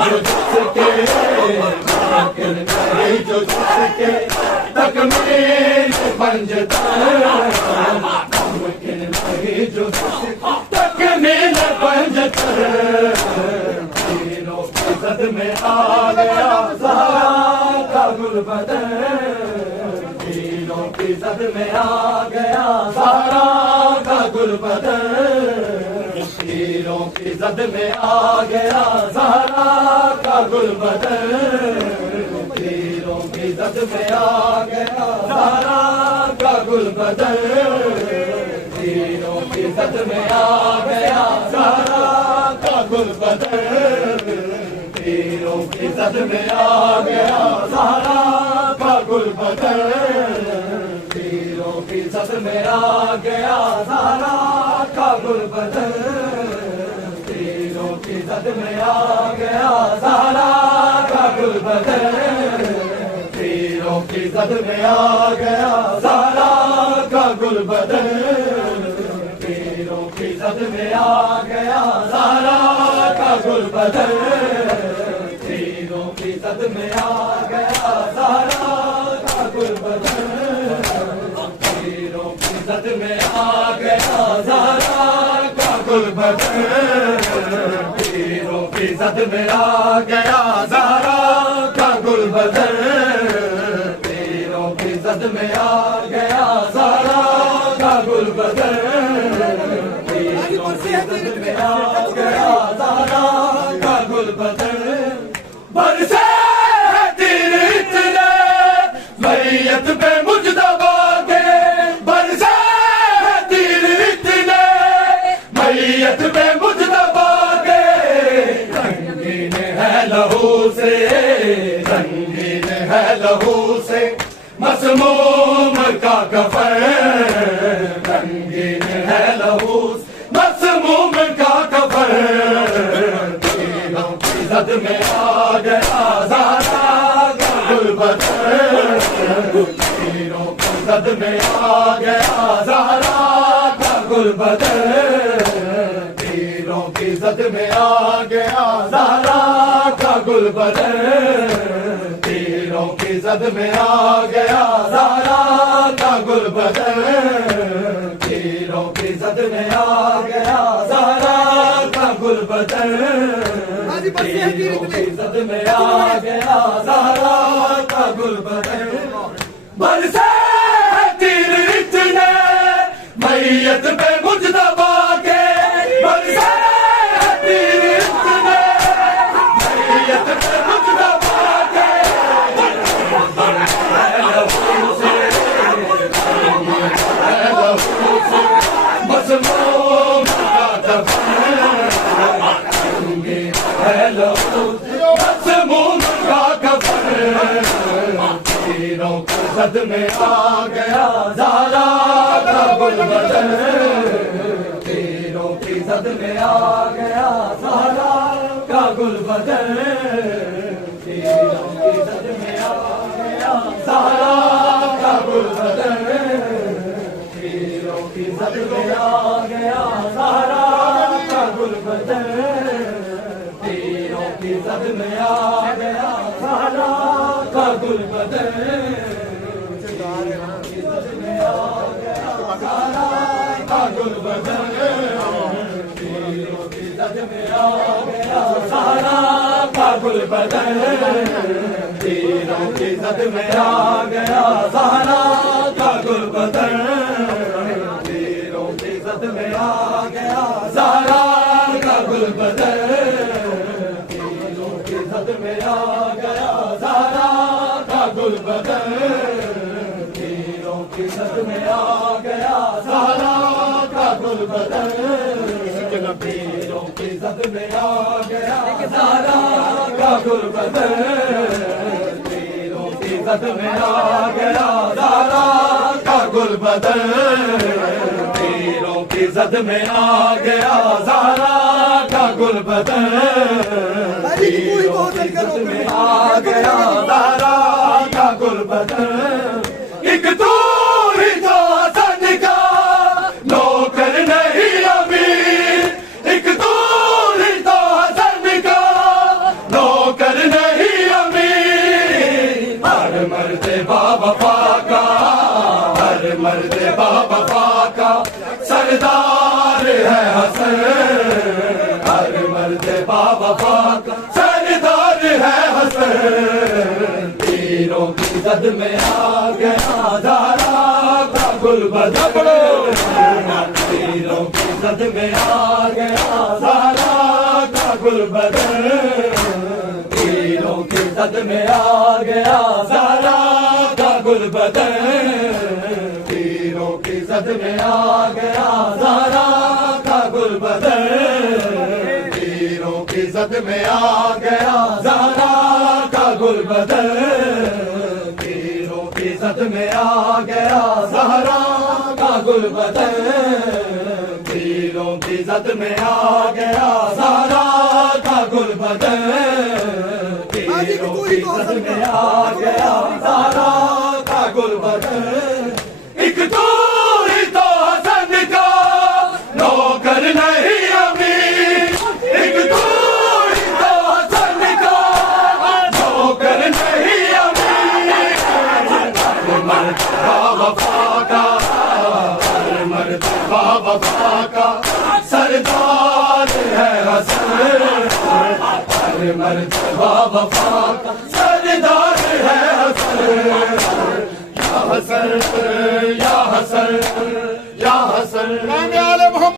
جو جس کے ممکن نہیں جو جس کے تکمیل پنجتن ممکن نہیں جو جس کے تکمیل پنجتن تینوں کی زد میں آ گیا زہرا کا گل بدن تینوں کی زد میں آ گیا زہرا کا گل بدن تینوں کی زد میں آ گیا زہرا کا گل بدن تینوں کی زد میں آ گیا زہرا کا گل بدن تینوں کی زد میں آ گیا زہرا کا گل بدن تینوں کی زد میں آ گیا زہرا کا گل بدن تینوں کی زد میں آ گیا زہرا کا گل بدن تینوں کی زد میں آ گیا زہرا کا گل بدن تینوں کی زد میں آ گیا زہرا کا گل بدن تینوں کی زد میں آ گیا زہرا کا گل بدن تینوں کی زد میں آ گیا زہرا کا گل بدن تینوں کی زد میں آ گیا زہرا کا گل بدن تینوں کی زد میں آ گیا زہرا کا گل بدن تینوں کی زد میں آ گیا زہرا کا گل بدن تینوں کی زد میں آ گیا زہرا کا گل بدن برسے تیر اتنے میت پہ مجتبی کے برسے تیر اتنے میت پہ مجتبی کے رنگین ہے لہو سے رنگین ہے لہو سے مسموم کا کفن رنگین ہے لہو مسموم کا کفن تینوں کی زد میں آ گیا زہرا کا گل بدن تینوں کی زد میں آ گیا زہرا کا گل بدن تینوں کی زد میں آ گیا زہرا کا گل بدن تینوں کی زد میں آ گیا زہرا کا گل بدن تینوں کی زد میں آ گیا زہرا کا گل بدن تینوں کی زد میں آ گیا زہرا کا گل بدن برسے تیر اتنے میت پہ مجتبی کے برسے تیر اتنے میت پہ مجتبی کے مسموم کا دفن مسموم کا کفن تینوں کی زد میں آ گیا زہرا کا گل بدن تینوں کی زد میں آ گیا زہرا کا گل بدن تینوں کی زد میں آ گیا زہرا کا گل بدن تینوں کی زد میں آ گیا زہرا کا گل بدن تینوں کی زد میں آ گیا زہرا کا گل بدن تینوں کی زد میں آ گیا زہرا کا گل بدن تینوں کی زد میں آ گیا زہرا کا گل بدن تینوں کی زد میں آ گیا زہرا کا گل بدن تینوں کی زد میں آ گیا زہرا کا گل بدن تینوں کی زد میں آ گیا زہرا کا گل بدن تینوں کی زد میں آ گیا زہرا کا گل بدن تینوں کی زد میں آ گیا زہرا کا گل بدن تینوں کی زد میں آ گیا زہرا کا گل بدن تینوں کی زد میں آ گیا زہرا کا گل بدن تینوں کی زد میں آ گیا زہرا کا گل بدن ایک تو ہی تو حسن کا نوکر نہیں امیر ایک تو ہی تو حسن کا کا سردار ہے حسن، تیروں کی زد میں آ گیا زہرا کا گل بدن، تیروں کی زد میں آ گیا زہرا کا گل بدن، تیروں کی زد میں آ گیا زہرا کا گل بدن، تیروں کی زد میں آ گیا زہرا کا گل بدن، تیروں کی زد میں آ گیا زہرا کا گل بدن، تیروں کی زد میں آ گیا زہرا کا گل بدن، تیروں کی زد میں آ گیا زہرا کا گل بدن، تیروں کی زد میں آ گیا زہرا کا گل بدن، ایک تو ہی تو حسن کا نوکر نہیں امیر، ایک تو ہی تو حسن کا نوکر نہیں امیر، ہر مرتبہ وفا کا، ہر مرتبہ وفا کا سردار ہے حسن، ہر مرتبہ وفا کا سردار ہے حسن، یا حسن یا حسن یا حسن۔